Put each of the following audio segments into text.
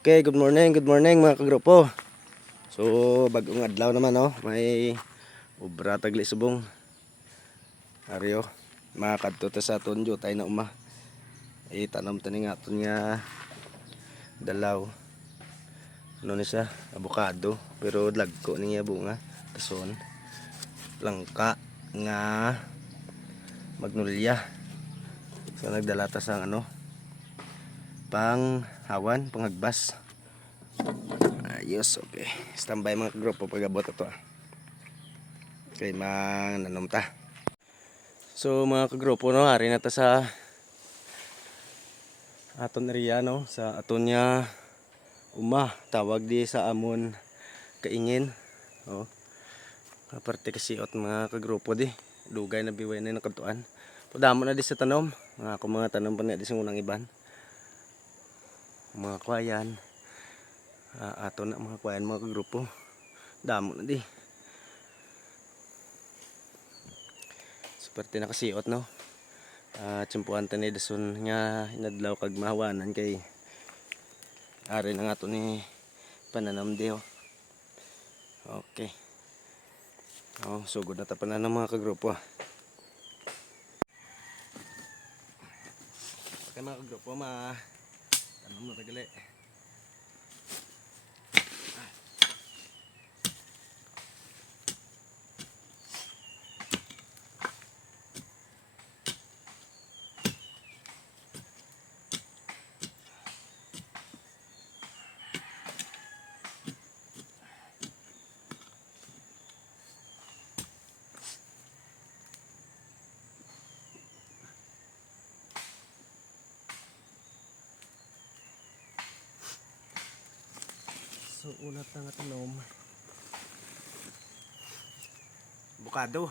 Okay, good morning mga kagrupo. So, bagong adlaw naman may obra tagli subong. Aryo, makakadto ta sa aton jutay na uma. Tanom tani nga aton nga dalaw. Ano ni siya? Avocado, pero dagko niya bunga. Tason langka nga magnolia. So nagdala ta sang pang hawan, panghagbas. Ayos, okay. Standby mga kagrupo pag-abot ito. Okay, mananom ta. So mga kagrupo ari na ta sa aton area sa aton nya tawag di sa amon kaingin. Aparte kasi mga kagrupo di dugay na biway na nakadtuan. Padamo na di sa tanom. Mga tanom pa na di sa unang iban. Mga kwayan. Ato na mga kwayan mga kagrupo. Damo na di. Seperti nakasiot tsimpuan tani dason nga inadlaw kag mahawanan kay ari na nga to ni pananam di. Okay. Sugod na ta pananam mga kagrupo. Okay mga kagrupo, tanong na tagali. So unat na nga tanom avocado.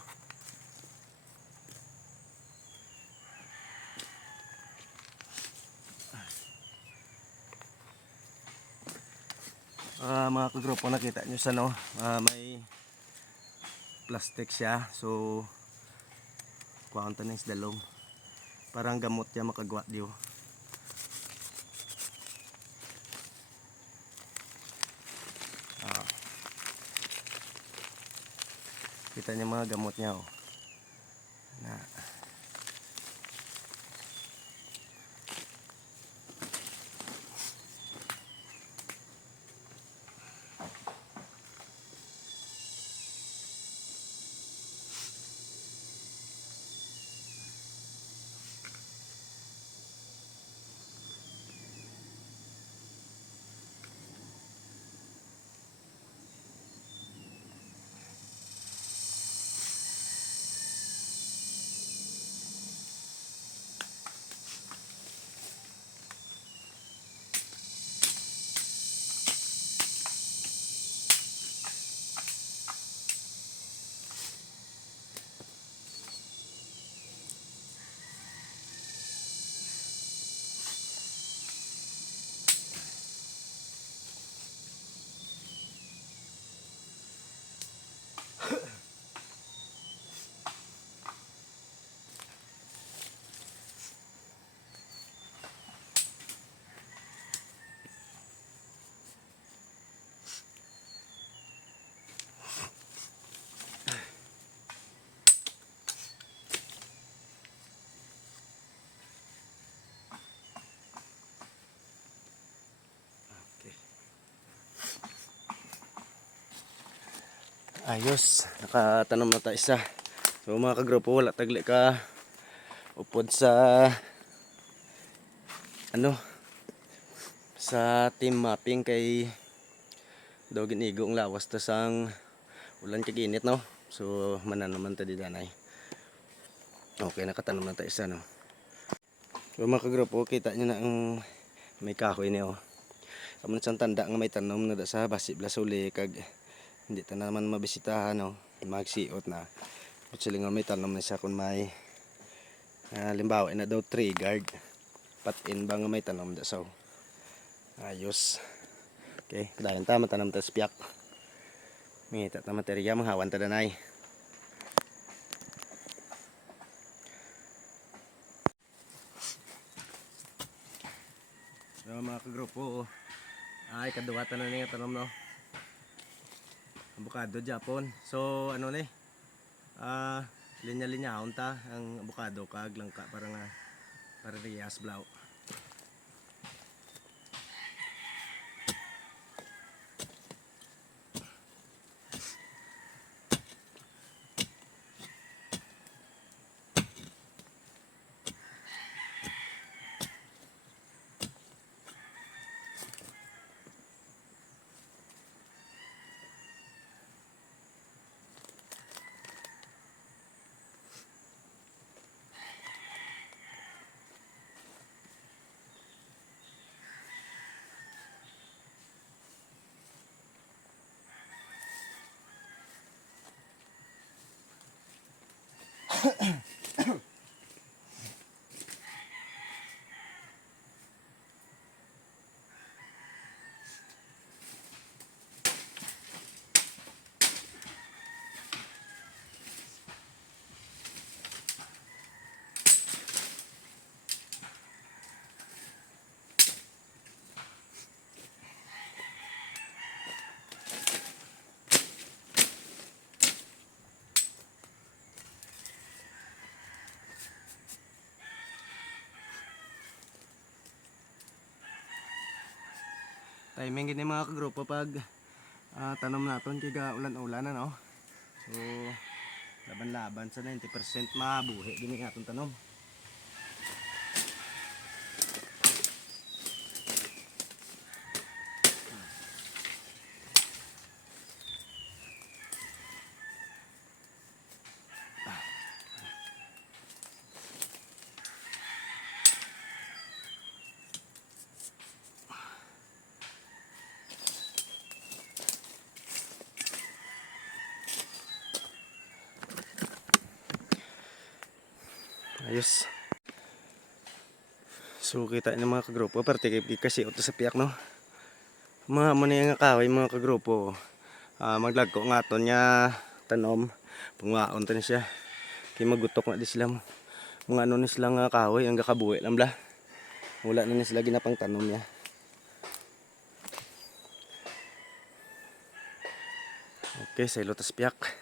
Mga kagrupo, nakita nyo sa may plastic siya. So kuhaan ta ng isdalong. Parang gamot niya makagwa diyo. Kita niyo mga gamot niya na ayos, nakatanom na ta isa. So mga kagrupo, wala tagli ka upod sa sa team mapping kay daw ginigong lawas ta sang ulan kag init so mananaman ta di danay. Okay, nakatanom na ta isa So mga kagrupo, kita nyo na ang may kahoy niyo. Amon sang tanda nga may tanom na da sa basi blasuli kag hindi ta naman mabisitahan magsiot na. Silingon may tanom na siya kung may limbawa na daw tree guard. Patin ba nga may tanom da so. Ayos. Okay, dayon ta matanam ta spiak. Mita ta materiya manghawan ta danay. So mga kagrupo, Ay kaduwa tanan nga tanom no. Abukado Japon. So ano ni? Linya-linya ta ang abukado kag langka para nga para riyas blaw. Timing gini mga kagrupo pag tanom naton kiga ulan-ulan no. So laban-laban sa 90% mabuhi gini aton tanom. Ayos. So kita ni mga kagrupo parte kasi uto sa piyak no. Mga mo nga kaway mga kagrupo. Maglagko nga aton nya tanom. Pungwaon ta ni siya. Kay magutok na di sila mga ano ni sila nga kahoy ang gakabuhi lang bla. Wala na ni sila ginapang tanom niya. Okay, sa ilotas piyak.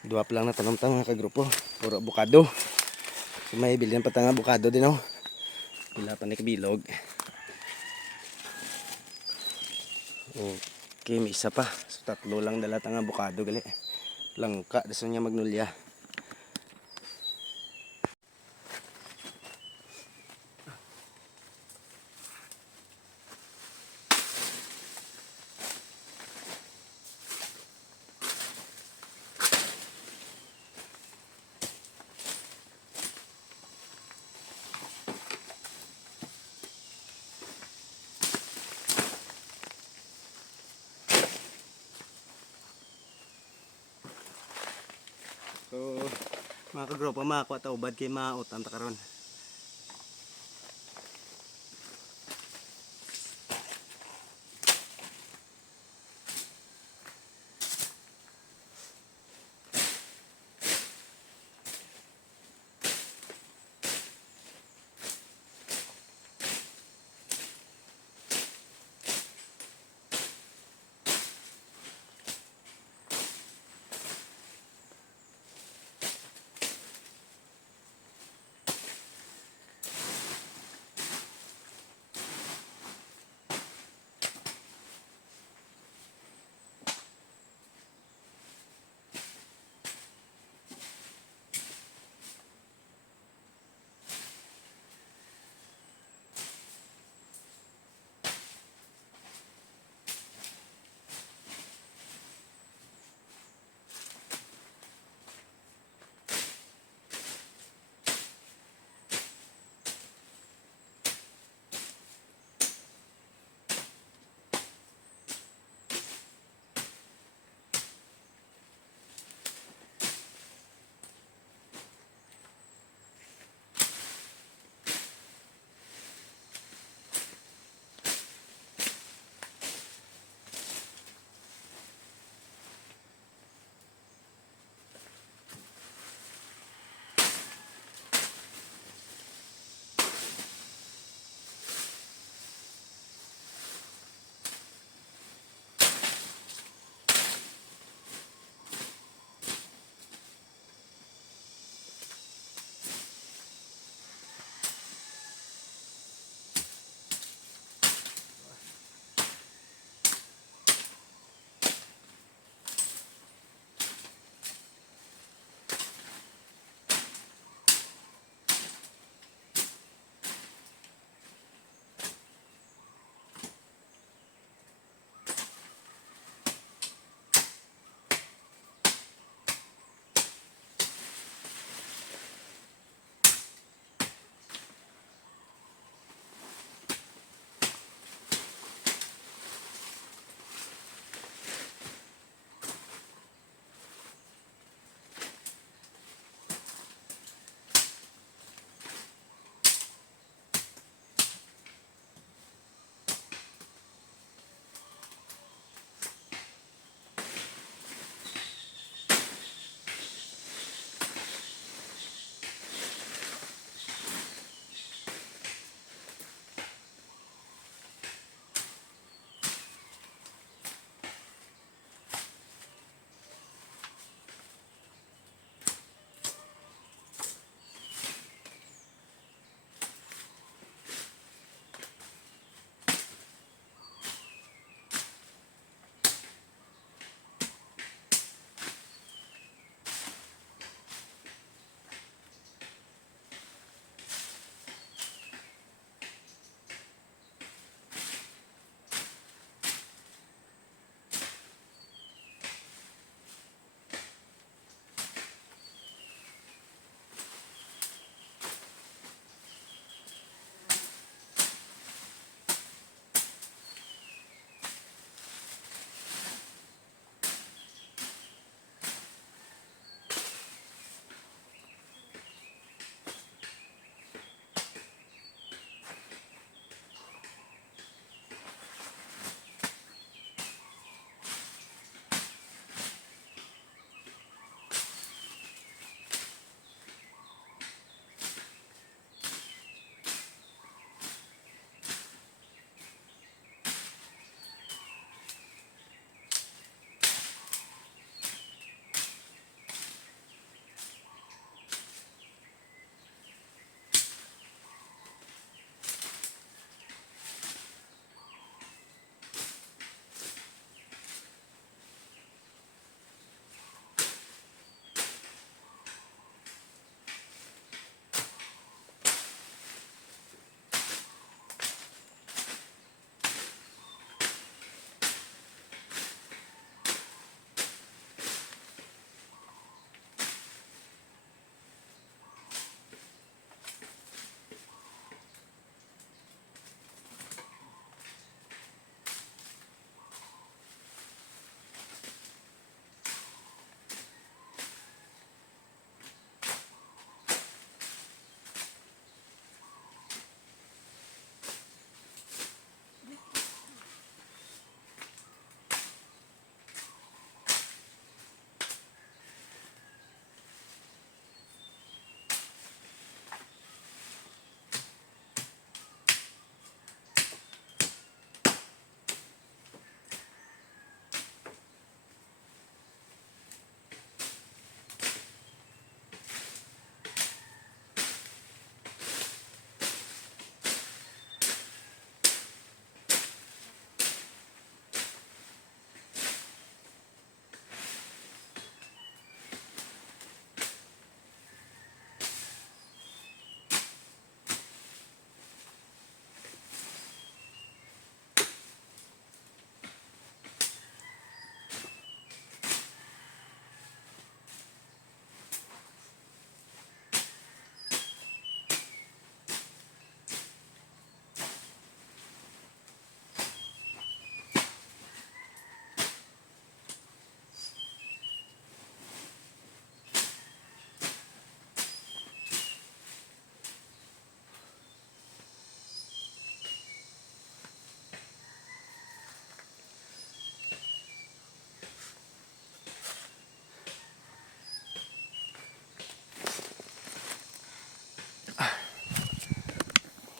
Dua pa lang na tanom ta mga kagrupo. Puro abukado. So may bilyan pa tanga abukado din oh. Wala pa ni kabilog. Okay, may isa pa. So tatlo lang dala tanga abukado gali. Langka daso niya magnulya. So mga kagrupo makakuha ta ubad kay mautan ta karon.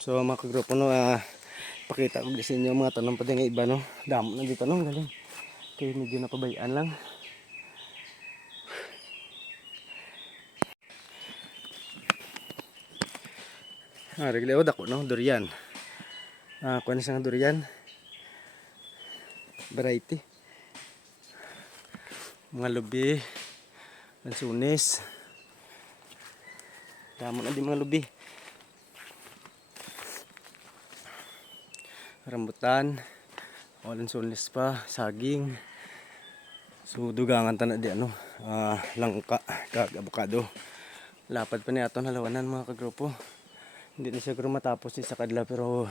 So mga kagrupo no, pakita ko sa inyo mga tanong pa din nga iba no. Damo na dito no, galing. Kaya medyo napabayaan lang. Regleo dako no, durian. Kuha na sa durian. Variety. Mga lubi, lansunis. Damo na din mga lubi. Rambutan, lansunis pa, saging. So dugangan ta na di ano, langka, kag avocado. Lapad pa ni aton halawanan mga kagrupo. Hindi na siguro matapos sa kadla pero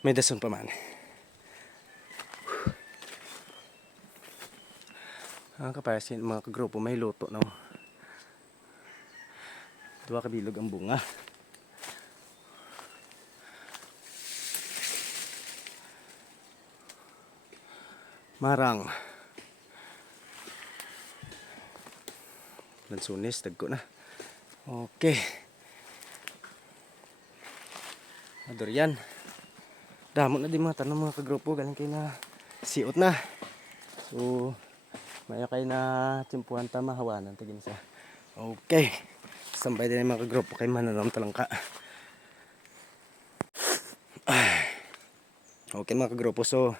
may dason pa man. Kapayasin mga kagrupo may luto no. Dua ka bilog ang bunga. Marang. Lansunis dagko na. Okay. Durian. Damo na di mga tanong mga kagrupo galing kay na siot na. So maya kay na timpuhan ta mahawanan ta ginsa. Okay. Sambay din mga kagrupo kay mananom talangka. Okay mga kagrupo, so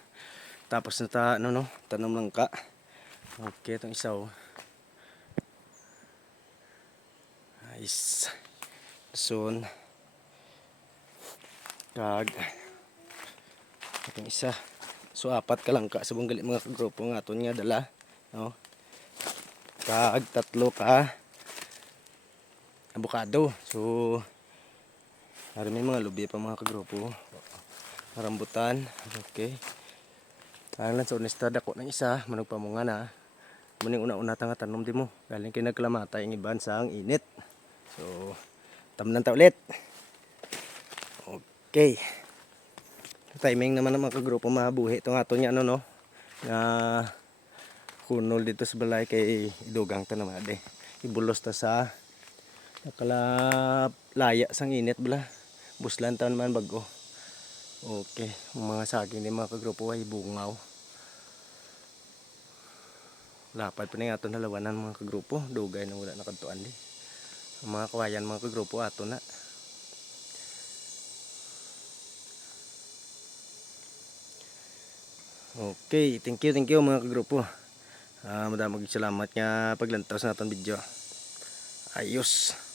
tapos na ta ano no, tanom langka. Okay, itong isa oh. Nice. Soon. Kag itong isa. So apat ka langka sa buong gali mga kagrupo nga aton nga dala, no. Kag tatlo ka avocado. So may mga lubi pa mga kagrupo. Rambutan. Okay. Ang lansunis ta dako ng isa, manog pamunga na. Muning una-una ta nga tanom di mo. Galing kay nagklamatay ang iban sa ang init. So tamnan ta ulit. Okay. Timing naman ng mga kagrupo mabuhi itong ato niya ano no. Nga kunol dito sa balay kay idugang ta naman de. Ibulos ta sa nakalaya sang init bala. Buslan ta naman bago. Okay, mga saging ni mga kagrupo ay bungaw. Lapad pa ni aton halawanan mga kagrupo, dugay na wala nakadtuan di. Ang mga kawayan mga kagrupo ato na. Okay, thank you mga kagrupo. Madamag salamat nga paglantaw sa aton video. Ayos.